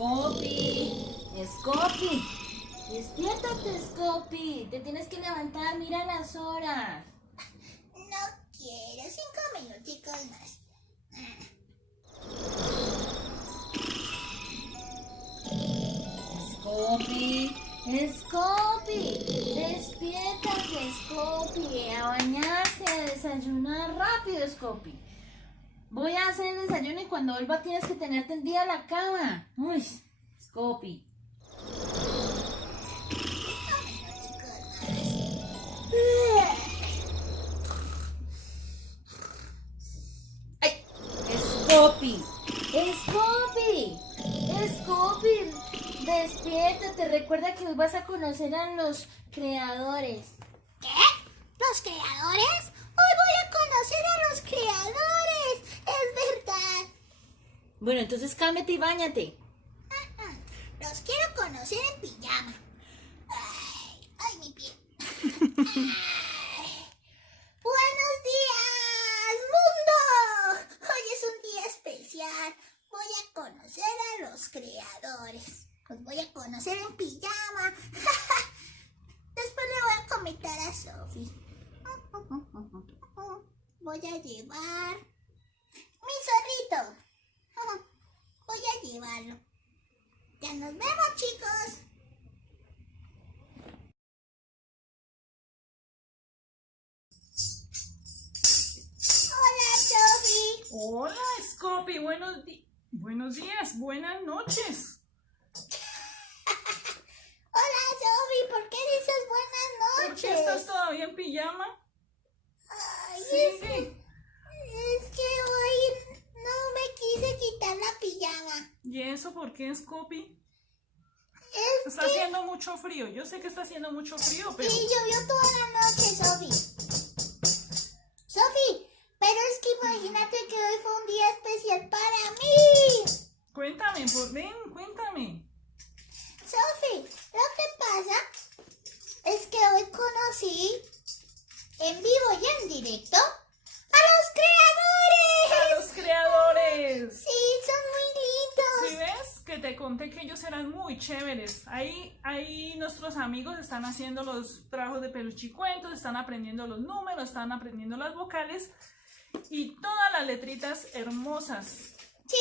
Scopy, Scopy, despiértate, Scopy. Te tienes que levantar, mira las horas. No quiero, 5 minuticos más. Scopy, Scopy, despiértate, Scopy. A bañarse, a desayunar rápido, Scopy. Voy a hacer el desayuno y cuando vuelva tienes que tener tendida la cama. Uy, Scopy. 5 minuticos más. ¡Ay! Scopy, Scopy, Scopy, despiértate. Recuerda que hoy vas a conocer a los creadores. ¿Qué? ¿Los creadores? Hoy voy a conocer a los creadores. Es verdad. Bueno, entonces cálmate y báñate. Los quiero conocer en pijama. Ay, mi pie. Ay. Buenos días, mundo. Hoy es un día especial. Voy a conocer a los creadores. Los voy a conocer en pijama. Después le voy a comentar a Sophie. Voy a llevar mi zorrito. Voy a llevarlo. Ya nos vemos, chicos. Hola, Sophie. Hola, Scopy, buenos días, buenas noches. Hola, Sophie. ¿Por qué dices buenas ¿Por qué noches? estás todavía en pijama? Ay, Sí. es que hoy no me quise quitar la pijama. ¿Y eso por qué, Scopy? Es Está haciendo mucho frío. Yo sé que está haciendo mucho frío, pero... Sí, llovió toda la noche, Sophie. Sophie, pero es que imagínate que hoy fue un día especial para mí. Cuéntame, cuéntame. Sophie, lo que pasa es que hoy conocí en vivo y en directo a los creadores. ¡A los creadores! Sí, son muy ¿Sí lindos. ves? Que te conté que ellos eran muy chéveres. Ahí nuestros amigos están haciendo los trabajos de peluchicuentos, están aprendiendo los números, están aprendiendo las vocales y todas las letritas hermosas. Sí,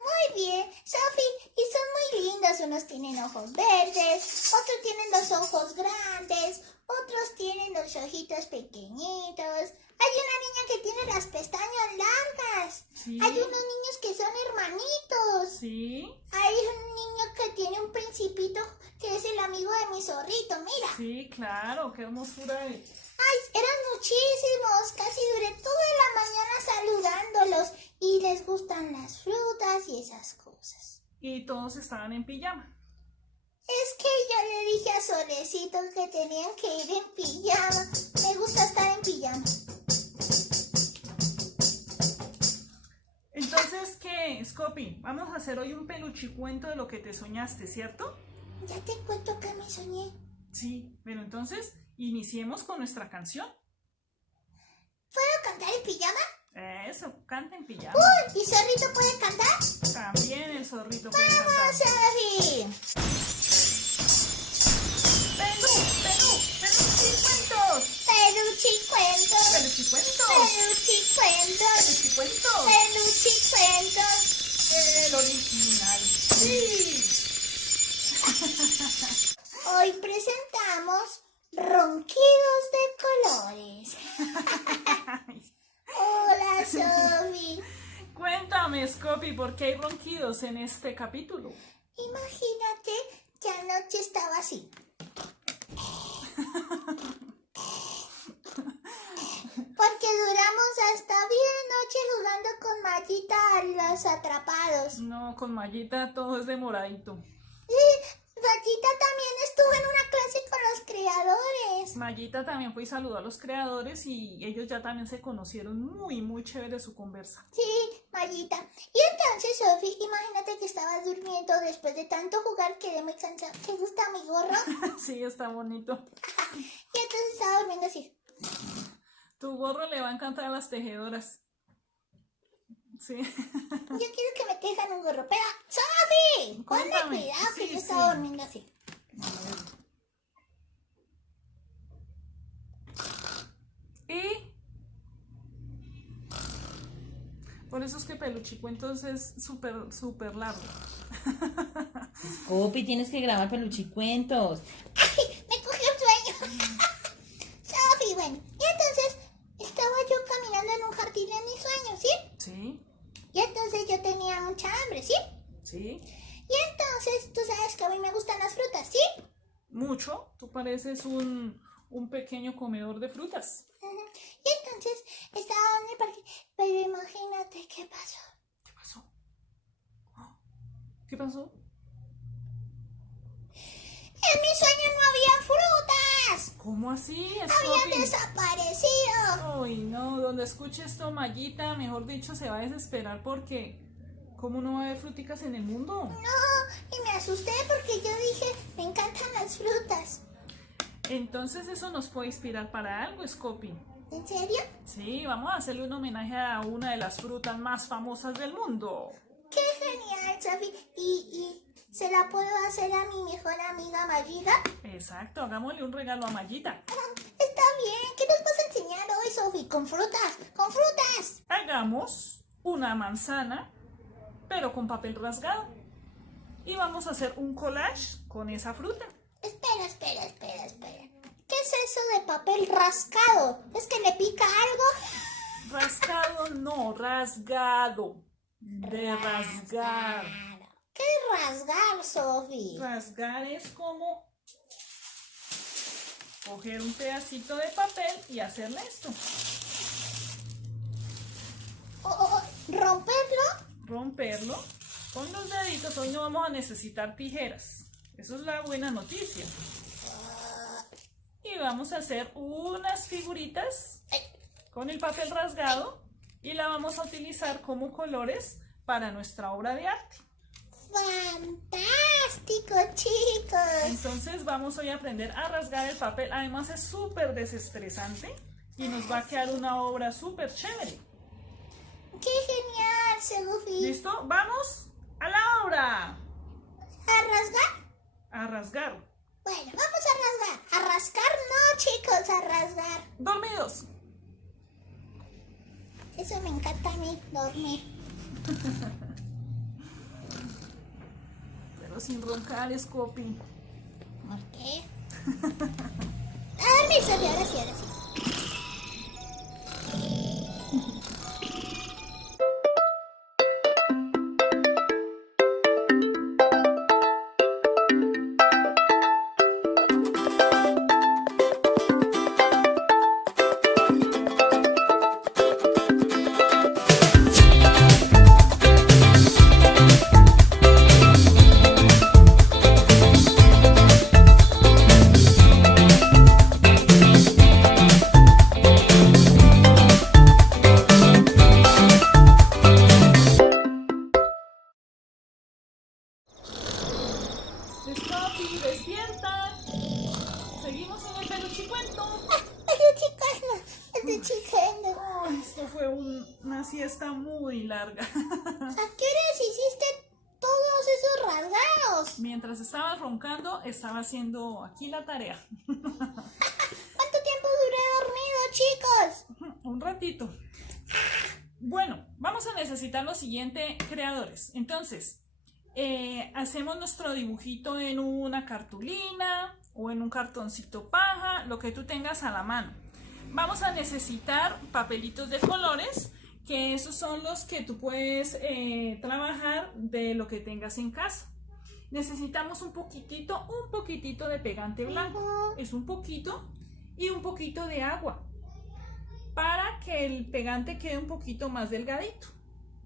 muy bien, Sophie, y son muy lindos. Unos tienen ojos verdes, otros tienen los ojos grandes, otros tienen los ojitos pequeñitos. Hay una niña que tiene las pestañas largas. Sí. Hay unos niños que son hermanitos. Sí, Hay un niño que tiene un principito que es el amigo de mi zorrito, mira. sí, claro, qué hermosura. Ay, eran muchísimos, casi duré toda la mañana saludándolos y les gustan las frutas y esas cosas. Y todos estaban en pijama. Es que yo le dije a Solecito que tenían que ir en pijama. Me gusta estar en pijama. Entonces, ¿qué, Scopy? Vamos a hacer hoy un peluchicuento de lo que te soñaste, ¿cierto? Ya te cuento que me soñé. Sí, pero entonces iniciemos con nuestra canción. ¿Puedo cantar en pijama? Eso, canta en pijama. ¡Uy! ¿Y Zorrito puede cantar? También el zorrito puede ¡Vamos, cantar. Sofi! Peluchicuentos. Peluchicuentos, Peluchicuentos. peluchicuentos, Peluchicuentos. peluchicuentos. El original. Sí. Hoy presentamos Ronquidos de Colores. Hola, Sofi. Cuéntame, Scopy, ¿por qué hay ronquidos en este capítulo? Imagínate que anoche estaba así. Porque duramos hasta bien noche jugando con Mallita a los atrapados. No, con Mallita todo es demoradito. Y Mallita también estuvo en una clase con los creadores. Mallita también fue y saludó a los creadores y ellos ya también se conocieron muy chévere su conversa. Sí, Mallita. Y entonces, Sofi, imagínate que estabas durmiendo después de tanto jugar, quedé muy cansada. ¿Te gusta mi gorro? Sí, está bonito. Y entonces estaba durmiendo así. Tu gorro le va a encantar a las tejedoras. Sí. Yo quiero que me tejan un gorro. Pero, Sofi, ponle Cuéntame. cuidado que Sí, yo estaba sí. durmiendo así. Y por eso es que Peluchicuentos es súper largo. Scopy, tienes que grabar peluchicuentos. ¡Ay! Me cogió un sueño. Sofi, bueno. Y entonces estaba yo caminando en un jardín de mis sueños, ¿sí? Sí, Y entonces yo tenía mucha hambre, ¿sí? sí. Y entonces tú sabes que a mí me gustan las frutas, ¿sí? Mucho. Tú pareces un pequeño comedor de frutas. Ujú. Y entonces estaba en el parque. Pero imagínate qué pasó. ¿Qué pasó? ¿Qué pasó? En mi sueño no había frutas. ¿Cómo así? Habían Scopy? desaparecido. Uy, no, donde escuche esto, Mayita, mejor dicho, se va a desesperar porque ¿cómo no va a haber fruticas en el mundo? No, y me asusté porque yo dije, me encantan las frutas. Entonces eso nos puede inspirar para algo, Scopy. ¿En serio? Sí, vamos a hacerle un homenaje a una de las frutas más famosas del mundo. ¡Qué genial, Sofi! ¿Y se la puedo hacer a mi mejor amiga Mayida? Exacto, hagámosle un regalo a Mayita. Está bien. ¿Qué nos vas a enseñar hoy, Sofi? Con frutas, con frutas. Hagamos una manzana, pero con papel rasgado. Y vamos a hacer un collage con esa fruta. Espera. ¿Qué es eso de papel rascado? ¿Es que le pica algo? Rascado no, rasgado. De rasgar. ¿Qué es rasgar, Sofi? Rasgar es como coger un pedacito de papel y hacerle esto. ¿Romperlo? Romperlo con los deditos. Hoy no vamos a necesitar tijeras. Eso es la buena noticia. Y vamos a hacer unas figuritas con el papel rasgado y la vamos a utilizar como colores para nuestra obra de arte. ¡Fantástico, chicos! Entonces vamos hoy a aprender a rasgar el papel. Además es súper desestresante y nos va a quedar una obra súper chévere. ¡Qué genial, Sofi! ¿Listo? ¡Vamos a la obra! ¿A rasgar? A rasgar. Bueno, vamos a rasgar. A rascar no, chicos, a rasgar. Dormidos. Eso me encanta a mí, dormir. Pero sin roncar, Scopy. ¿Por qué? A dormir, Sofi, ahora sí. Scopy, despierta. Seguimos en el peluchicuento. El de chicano. Oh, esto fue una siesta muy larga. ¿A qué horas hiciste todos esos rasgados? Mientras estaba roncando, estaba haciendo aquí la tarea. ¿Cuánto tiempo duré dormido, chicos? Un ratito. Bueno, vamos a necesitar lo siguiente, creadores. Entonces, hacemos nuestro dibujito en una cartulina o en un cartoncito paja, lo que tú tengas a la mano. Vamos a necesitar papelitos de colores, que esos son los que tú puedes trabajar de lo que tengas en casa. Necesitamos un poquitito de pegante blanco. Es un poquito y un poquito de agua para que el pegante quede un poquito más delgadito.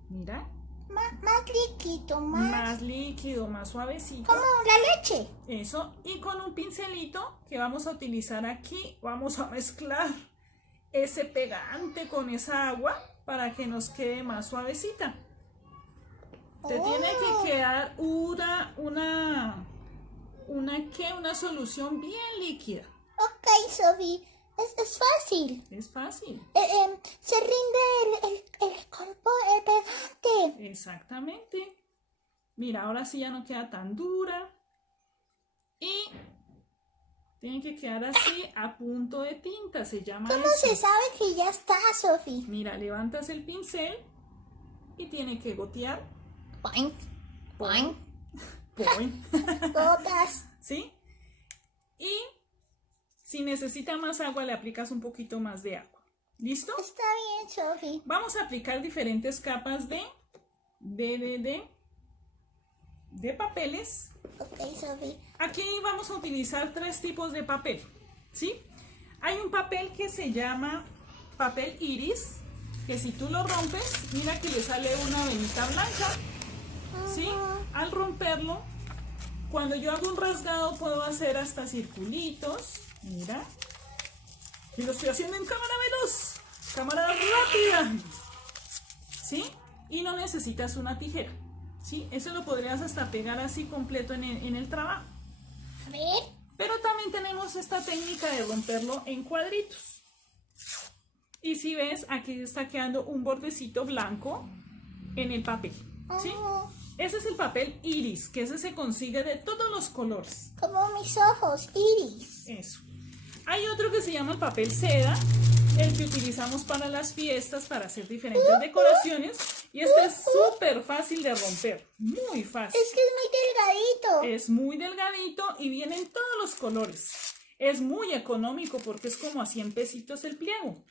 Mira. Más líquido, Más líquido, más suavecito. como la leche. Eso. Y con un pincelito que vamos a utilizar aquí, vamos a mezclar ese pegante con esa agua para que nos quede más suavecita. Te tiene que quedar una solución bien líquida. Ok, Sofi, es fácil. Es fácil. Se rinde el pegante. Exactamente. Mira, ahora sí ya no queda tan dura. Y tiene que quedar así a punto de tinta, se llama ¿Cómo eso. se sabe que ya está, Sofi? Mira, levantas el pincel y tiene que gotear. Boing, boing, Point. gotas. ¿Sí? Y si necesita más agua, le aplicas un poquito más de agua. ¿Listo? Está bien, Sofi. Vamos a aplicar diferentes capas de papeles. Ok, Sofi. Aquí vamos a utilizar 3 tipos de papel, ¿sí? Hay un papel que se llama papel iris, que si tú lo rompes, mira que le sale una venita blanca, ¿sí? Al romperlo, cuando yo hago un rasgado puedo hacer hasta circulitos, mira. Y lo estoy haciendo en cámara veloz, cámara rápida, ¿sí? Y no necesitas una tijera, ¿sí? Eso lo podrías hasta pegar así completo en el trabajo. A ver. Pero también tenemos esta técnica de romperlo en cuadritos. Y si ves, aquí está quedando un bordecito blanco en el papel, ¿sí? Oh, Ese es el papel iris, que ese se consigue de todos los colores. como mis ojos, iris. Eso. Hay otro que se llama el papel seda, el que utilizamos para las fiestas, para hacer diferentes decoraciones. Y este es súper fácil de romper, muy fácil. Es que es muy delgadito. Es muy delgadito y viene en todos los colores. Es muy económico porque es como a 100 pesitos el pliego.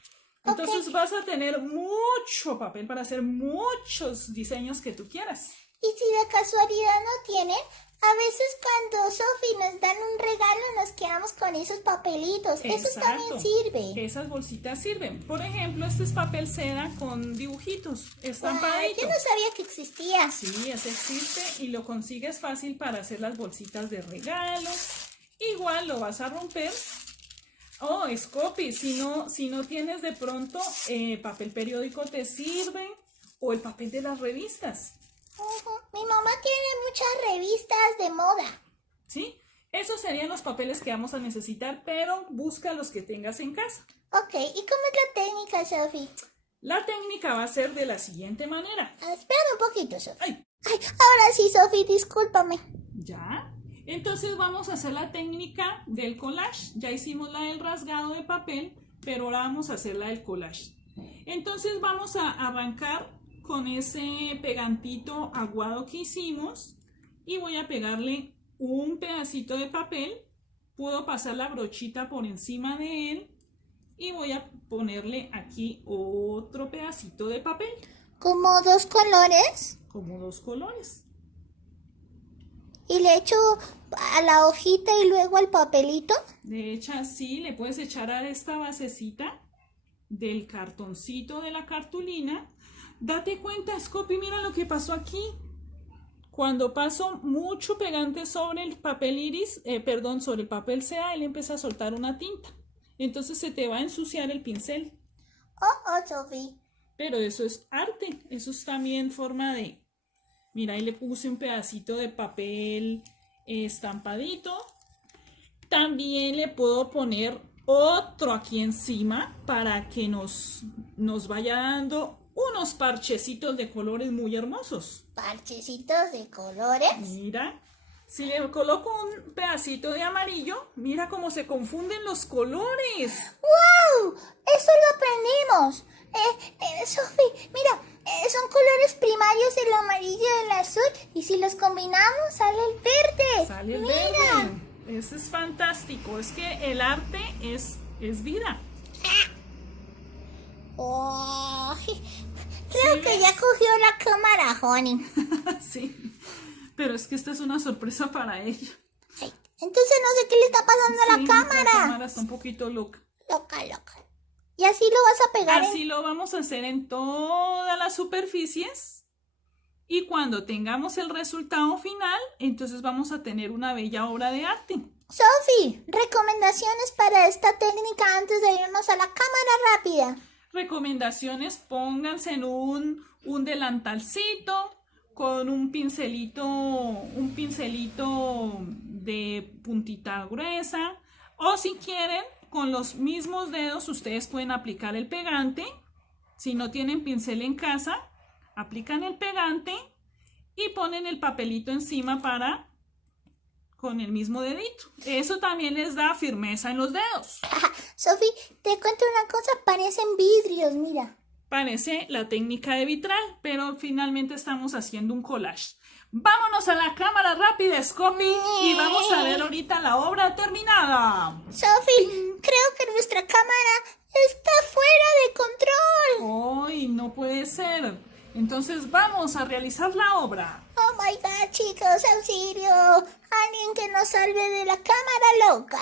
Entonces vas a tener mucho papel para hacer muchos diseños que tú quieras. Y si de casualidad no tienen, a veces cuando Sofi nos dan un regalo nos quedamos con esos papelitos. Eso también sirve. Esas bolsitas sirven. Por ejemplo, este es papel seda con dibujitos, estampadito. Yo no sabía que existía. Sí, ese existe y lo consigues fácil para hacer las bolsitas de regalo. Igual lo vas a romper. Oh, Scopi, si no tienes de pronto papel periódico te sirve, o el papel de las revistas, Mi mamá tiene muchas revistas de moda. ¿sí? Esos serían los papeles que vamos a necesitar, pero busca los que tengas en casa. Ok, ¿y cómo es la técnica, Sofi? La técnica va a ser de la siguiente manera. Espérame un poquito, Sofi. ¡Ay! Ay, ahora sí, Sofi, discúlpame. ¿Ya? Entonces vamos a hacer la técnica del collage. Ya hicimos la del rasgado de papel, pero ahora vamos a hacer la del collage. Entonces vamos a arrancar con ese pegantito aguado que hicimos y voy a pegarle un pedacito de papel. Puedo pasar la brochita por encima de él y voy a ponerle aquí otro pedacito de papel. ¿Como 2 colores? Como 2 colores. Y le echo a la hojita y luego al papelito. De hecho, así le puedes echar a esta basecita del cartoncito de la cartulina. Date cuenta, Scopi, mira lo que pasó aquí. Cuando paso mucho pegante sobre el papel iris, sobre el papel seda, él empieza a soltar una tinta. Entonces se te va a ensuciar el pincel. Oh, Sofi. Pero eso es arte, eso es también forma de... Mira, ahí le puse un pedacito de papel estampadito. También le puedo poner otro aquí encima para que nos vaya dando unos parchecitos de colores muy hermosos. Parchecitos de colores. Mira, si le coloco un pedacito de amarillo, mira cómo se confunden los colores. ¡Wow! Eso lo aprendimos. Sofi, mira, son colores primarios el amarillo y el azul. Y si los combinamos, sale el verde. Sale el mira. verde. Eso es fantástico. Es que el arte es vida. Oh, creo ¿Sí que ves? ya cogió la cámara, Honey. Sí, pero es que esta es una sorpresa para ella. Ay, entonces no sé qué le está pasando a Sí, la cámara. La cámara está un poquito loca. Loca. Y así lo vas a pegar Así lo vamos a hacer en todas las superficies. Y cuando tengamos el resultado final, entonces vamos a tener una bella obra de arte. Sofi, recomendaciones para esta técnica antes de irnos a la cámara rápida. Recomendaciones: pónganse en un delantalcito con un pincelito de puntita gruesa, o si quieren con los mismos dedos ustedes pueden aplicar el pegante. Si no tienen pincel en casa, aplican el pegante y ponen el papelito encima con el mismo dedito. Eso también les da firmeza en los dedos. Sofi, te cuento una cosa, parecen vidrios, mira. Parece la técnica de vitral, pero finalmente estamos haciendo un collage. Vámonos a la cámara rápida, Scopy, y vamos a ver ahorita la obra terminada. Sofi, creo que nuestra cámara está fuera de control. ¡Ay, no puede ser! Entonces vamos a realizar la obra. Oh my God, chicos, auxilio. Alguien que nos salve de la cámara loca.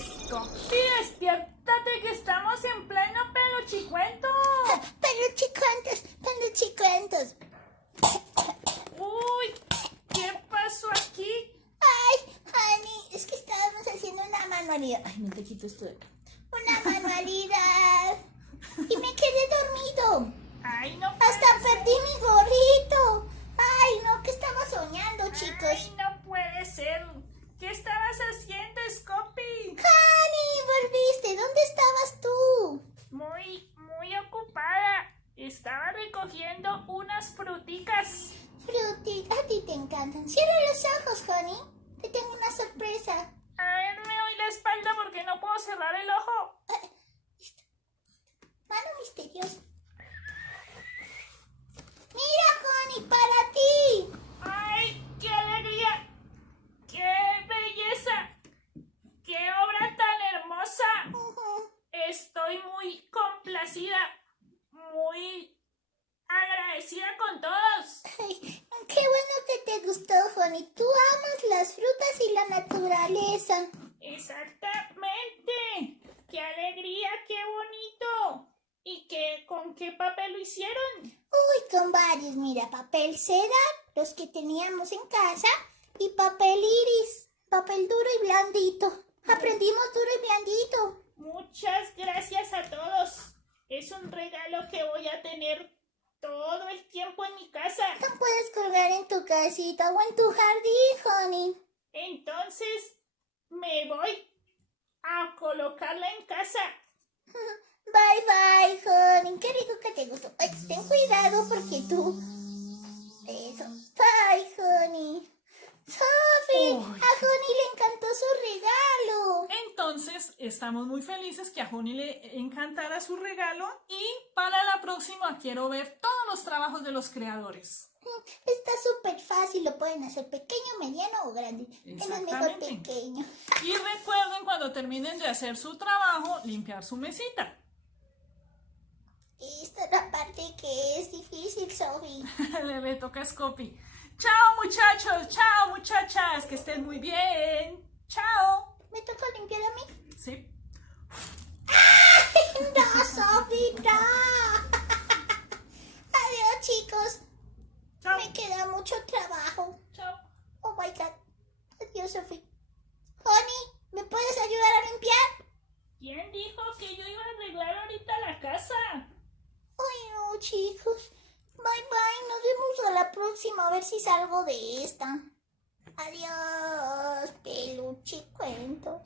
Scopy, despiértate que estamos en pleno peluchicuento. Peluchicuentos. Uy, ¿qué pasó aquí? Ay, Honey, es que estábamos haciendo una manualidad. Ay, no te quito esto de acá. Una manualidad. Y me quedé dormido. Ay, no Hasta puede perdí mi gorrito. Ay, no, ¿qué estaba soñando, ser. chicos? Ay, no puede ser. ¿Qué estabas haciendo, Scopy? Honey, volviste. ¿Dónde estabas tú? Muy ocupada. Estaba recogiendo unas fruticas. Fruti, a ti te encantan. Cierra los ojos, Honey. Te tengo una sorpresa. A ver, me doy la espalda porque no puedo cerrar el ojo. Listo. Mano misteriosa. Mira, Honey, para ti. ¡Ay, qué alegría! ¡Qué belleza! ¡Qué obra tan hermosa! Estoy muy complacida, muy agradecida con todos. Ay, qué bueno que te gustó, Honey. Tú amas las frutas y la naturaleza. Exactamente. ¡Qué alegría, qué bonito! ¿Y con qué papel lo hicieron? Uy, con varios. Mira, papel seda, los que teníamos en casa, y papel iris, papel duro y blandito. Aprendimos duro y blandito. Muchas gracias a todos. Es un regalo que voy a tener todo el tiempo en mi casa. Lo puedes colgar en tu casita o en tu jardín, honey. Entonces, me voy a colocarla en casa. Bye, bye, honey. Qué rico que te gustó. Ay, ten cuidado porque tú... Eso. Bye, honey. Sophie, a Honey le encantó su regalo. Entonces, estamos muy felices que a Honey le encantara su regalo y para la próxima quiero ver todos los trabajos de los creadores. Está súper fácil. Lo pueden hacer pequeño, mediano o grande. Es mejor Exactamente. pequeño. Y recuerden cuando terminen de hacer su trabajo, limpiar su mesita. Esta es la parte que es difícil, Sophie. Le toca a Scopy. Chao muchachos, chao muchachas, que estén muy bien. Chao. ¿Me toca limpiar a mí? Sí. No, Sophie, no. Adiós, chicos. Chao. Me queda mucho trabajo. Chao. Oh my God. Adiós, Sophie. Honey, ¿me puedes ayudar a limpiar? ¿Quién dijo que yo iba a arreglar ahorita la casa? Ay, no, chicos. Bye, bye. Nos vemos a la próxima a ver si salgo de esta. Adiós, peluche cuentos.